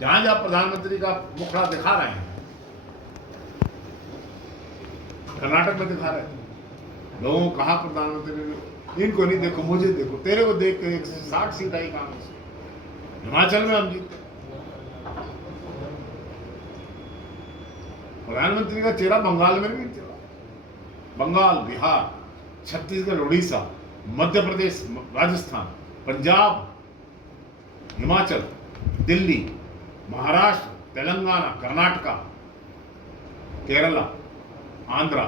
जहां जहां प्रधानमंत्री का मुखड़ा दिखा रहे हैं, कर्नाटक में दिखा रहे थे, लोगों को कहा प्रधानमंत्री ने, इनको नहीं देखो मुझे देखो, तेरे को देख के 60 सीट आई कांग्रेस, हिमाचल में हम जीते। प्रधानमंत्री का चेहरा बंगाल में नहीं चला, बंगाल, बिहार, छत्तीसगढ़, उड़ीसा, मध्य प्रदेश, राजस्थान, पंजाब, हिमाचल, दिल्ली, महाराष्ट्र, तेलंगाना, कर्नाटका, केरला, आंध्रा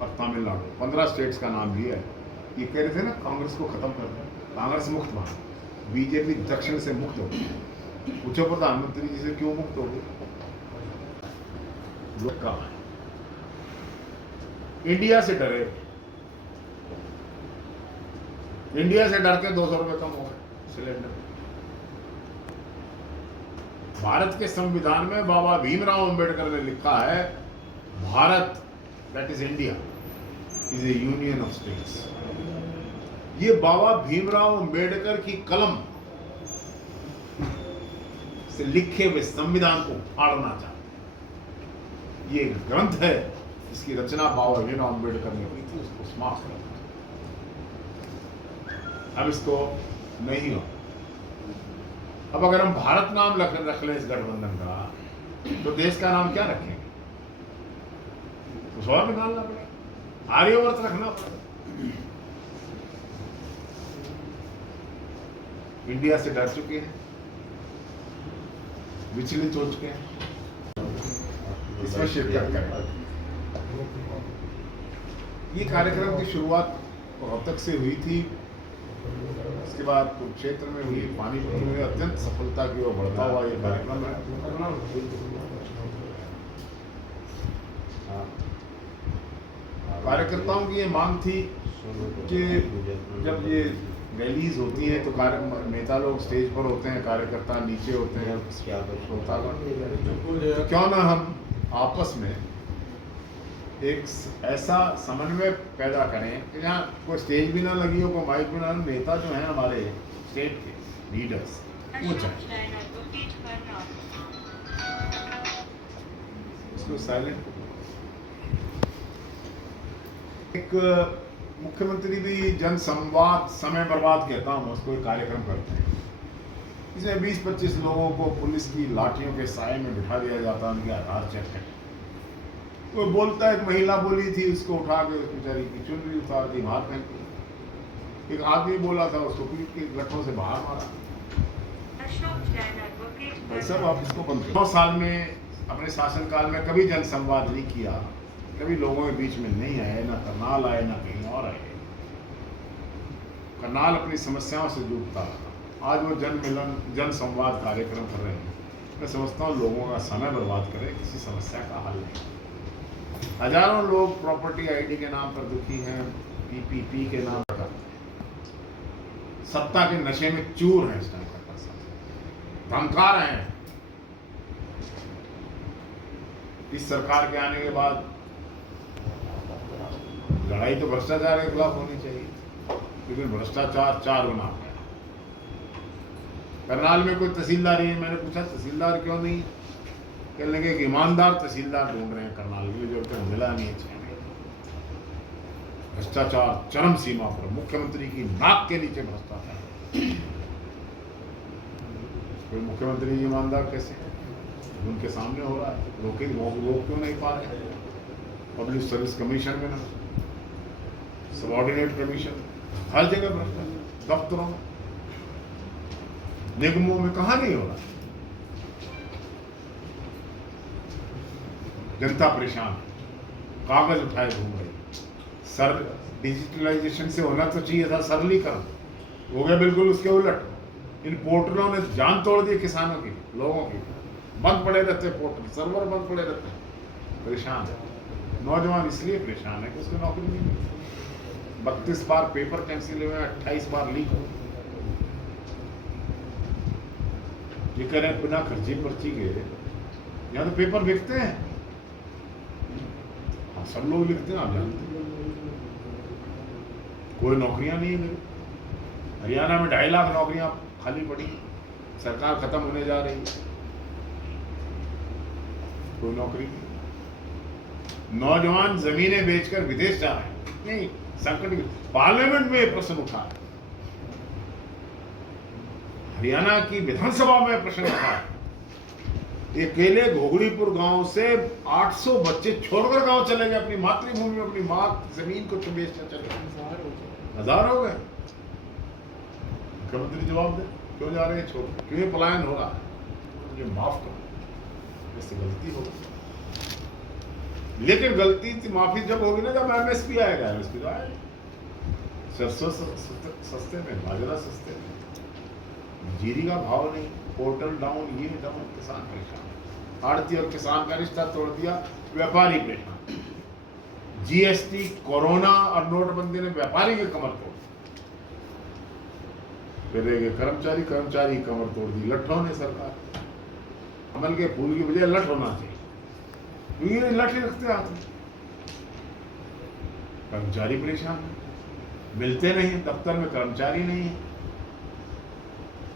और तमिलनाडु, 15 स्टेट्स का नाम लिया है। ये कह रहे थे ना कांग्रेस को खत्म कर दो, कांग्रेस मुक्त वहां, बीजेपी दक्षिण से मुक्त हो गई। पूछो प्रधानमंत्री जी से क्यों मुक्त हो गई? लोग कहा है इंडिया से डरे, इंडिया से डर के 200 रुपए कम हो गए सिलेंडर। भारत के संविधान में बाबा भीमराव अंबेडकर ने लिखा है, Bharat that is India is A union of states. ये बाबा भीमराव अंबेडकर की कलम से लिखे हुए संविधान को फाड़ना चाहते। ये ग्रंथ है जिसकी रचना बाबा भीमराव अंबेडकर ने की थी, उसको समाप्त कर दिया। अब इसको नहीं हो। अब अगर हम भारत नाम रख लें इस गठबंधन का, तो देश का नाम क्या रखेंगे? कुछ और निकालना पड़ेगा, आर्यवर्त रखना पड़ेगा। इंडिया से डर चुके हैं, विचलित हो चुके हैं, इसमें शिरकत करें। ये कार्यक्रम की शुरुआत रोहतक से हुई थी, इसके बाद कुरुक्षेत्र में हुई, पानीपत में अत्यंत सफलता की ओर बढ़ता हुआ ये कार्यक्रम है। कार्यकर्ताओं की ये मांग थी कि जब ये रैलीज होती है तो नेता लोग स्टेज पर होते हैं, कार्यकर्ता नीचे होते हैं, क्यों ना हम आपस में एक ऐसा समन्वय पैदा करें कि जहाँ कोई स्टेज भी ना लगी हो, कोई माइक भी ना, नेता जो हैं हमारे स्टेट के लीडर्स वो चाहिए। इसको साइलेंट। एक मुख्यमंत्री भी जन संवाद समय बर्बाद कहता हूँ उसको, एक कार्यक्रम करते हैं, इसमें 20-25 लोगों को पुलिस की लाठियों के साए में बिठा दिया जाता है, उनके आधार चेक करके। वो बोलता है, एक महिला बोली थी, उसको उठा के उस बेचारी की चुनरी उतार दी, बाहर फेंक। एक आदमी बोला था, उसको पीट के गठों से बाहर मारा। सब आप इसको बंद करो। 9 साल में अपने शासनकाल में कभी जन संवाद नहीं किया, कभी लोगों के बीच में नहीं आए, ना करनाल आए ना कहीं और आए। करनाल अपनी समस्याओं से जूझता रहा, आज वो जन मिलन जन संवाद कार्यक्रम कर रहे हैं। मैं समझता हूँ लोगों का समय बर्बाद करें, किसी समस्या का हल नहीं। हजारों लोग प्रॉपर्टी आईडी के नाम पर दुखी हैं, पीपीपी के नाम पर सत्ता के नशे में चूर हैं, इस टाइम का धमका रहे हैं। इस सरकार के आने के बाद लड़ाई तो भ्रष्टाचार के खिलाफ होनी चाहिए, लेकिन भ्रष्टाचार 4 गुना है। करनाल में कोई तहसीलदार ही, मैंने पूछा तहसीलदार क्यों नहीं, कहने लगे कि ईमानदार तहसीलदार ढूंढ रहे हैं करनाल के लिए, जो मिला नहीं है। भ्रष्टाचार चरम सीमा पर, मुख्यमंत्री की नाक के नीचे भ्रष्टाचार। कोई मुख्यमंत्री ईमानदार कैसे है? उनके सामने हो रहा है, रोक क्यों नहीं पा रहे? पब्लिक सर्विस कमीशन में ना, सबऑर्डिनेट कमीशन, हर जगह भ्रष्टाचार, दफ्तरों में, निगमों में, कहाँ नहीं हो रहा? जनता परेशान, कागज उठाए घूम रही। सर डिजिटलाइजेशन से होना तो चाहिए था सरलीकरण, हो गया बिल्कुल उसके उलट। इन पोर्टलों ने जान तोड़ दी किसानों की, लोगों की। बंद पड़े रहते पोर्टल, सर्वर बंद पड़े रहते, परेशान है। नौजवान इसलिए परेशान है कि उसको नौकरी नहीं मिली। 32 बार पेपर कैंसिल हुए, 28 बार लीक हुए। ये कह रहे हैं बिना खर्ची पर्ची के, यहाँ तो पेपर बिकते हैं, सब लोग लिखते हैं, आप जानते हैं। कोई नौकरियां नहीं है। हरियाणा में 2.5 लाख नौकरियां खाली पड़ी, सरकार खत्म होने जा रही है। कोई नौकरी नहीं। नौजवान जमीनें बेचकर विदेश जा रहे हैं। नहीं, संकट पार्लियामेंट में प्रश्न उठा है, हरियाणा की विधानसभा में प्रश्न उठा है। अकेले घोगड़ीपुर गांव से 800 बच्चे छोड़कर गांव चले गए, अपनी मातृभूमि में अपनी मां जमीन को बेचकर चले गए। हजार हो गए। मुख्यमंत्री जवाब दे, क्यों जा रहे हैं छोड़, क्यों ये पलायन हो रहा है? मुझे माफ करो, इससे गलती हो गई। लेकिन गलती की माफी जब होगी ना, जब एमएसपी आएगा। एमएसपी तो आएगा, सरसों सस्ते में, बाजरा सस्ते में, जीरी का भाव नहीं, पोर्टल डाउन, ये डाउन, किसान परेशान। आड़ती और किसान का रिश्ता तोड़ दिया, व्यापारी परेशान। जीएसटी, कोरोना और नोटबंदी ने व्यापारी की कमर तोड़ दी। फिर एक कर्मचारी की कमर तोड़ दी लठों ने। सरकार कमल के फूल की बजाय लठ होना चाहिए, क्योंकि लठ ही रखते हाथ में। कर्मचारी परेशान है, मिलते नहीं, दफ्तर में कर्मचारी नहीं है,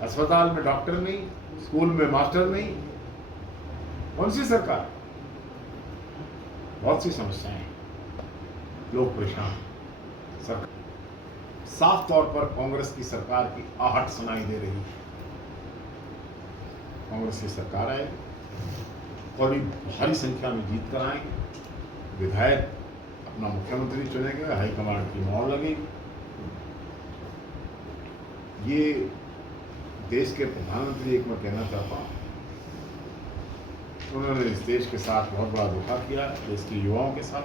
अस्पताल में डॉक्टर नहीं, स्कूल में मास्टर नहीं। कौन सी सरकार? बहुत सी समस्याएं हैं, लोग परेशान। सरकार साफ तौर पर कांग्रेस की सरकार की आहट सुनाई दे रही है। कांग्रेस की सरकार आए और भारी संख्या में जीत कर आएंगे, विधायक अपना मुख्यमंत्री चुनेंगे, हाईकमांड की मोहर लगेगी। ये देश के प्रधानमंत्री, एक मैं कहना चाहता हूँ, उन्होंने इस देश के साथ बहुत बड़ा धोखा किया, देश के युवाओं के साथ,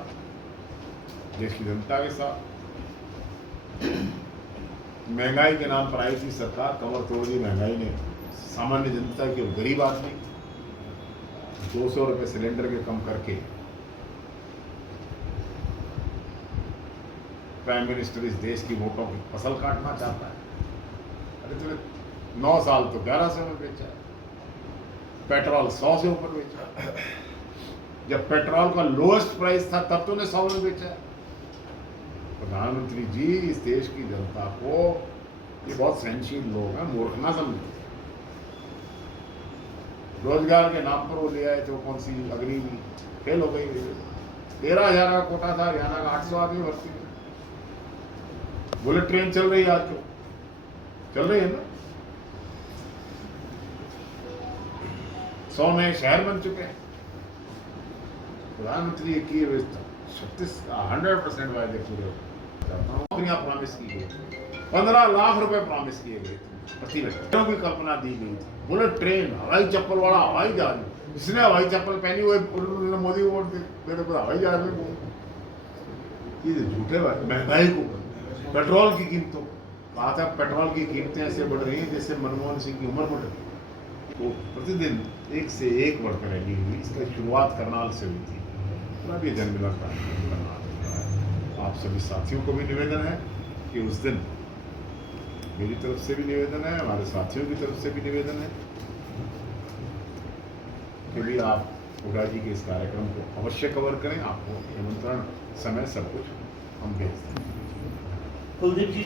देश की जनता के साथ। महंगाई के नाम पर आई थी सरकार, कमर तोड़ दी महंगाई ने। सामान्य जनता की, गरीब आदमी 200 रुपये सिलेंडर के कम करके प्राइम मिनिस्टर इस देश की वोटों की फसल काटना चाहता है। अरे तो 9 साल तो 1100 में बेचा, पेट्रोल 100 से ऊपर बेचा। जब पेट्रोल का लोएस्ट प्राइस था तब तो ने 100 में बेचा। प्रधानमंत्री जी, इस देश की जनता को, ये बहुत सहनशील लोग हैं, मूर्ख ना समझे। रोजगार के नाम पर वो ले आए थे, वो कौन सी अग्नि फेल हो गई। 13,000 का कोटा था, हरियाणा का 800 आदमी भर्ती है। बुलेट ट्रेन चल रही है, आज तो चल रही है ना। 100 नए शहर बन चुके हैं। प्रधानमंत्री की 100% वायदे पूरे नौकरियां प्रॉमिस की गई, 15 लाख रुपए प्रॉमिस किए गए थे प्रति व्यक्ति की कल्पना दी गई थी। बुलेट ट्रेन, हवाई चप्पल वाला हवाई जहाज, जिसने हवाई चप्पल पहनी हुई मोदी को वोट दे, हवाई जहाज में ये झूठे बात। महंगाई को, पेट्रोल की कीमतों, कहा था पेट्रोल की कीमतें ऐसे बढ़ रही हैं जैसे मनमोहन सिंह की उम्र बढ़ रही। तो प्रतिदिन एक से एक बढ़कर रही हुई। इसका शुरुआत करनाल से हुई थी, पूरा भी जनमिलन करनाल। आप सभी साथियों को भी निवेदन है कि उस दिन, मेरी तरफ से भी निवेदन है, हमारे साथियों की तरफ से भी निवेदन है कि भी आप हुड्डा जी के इस कार्यक्रम को अवश्य कवर करें। आपको निमंत्रण, समय, सब कुछ हम भेज दें। कुलदीप जी।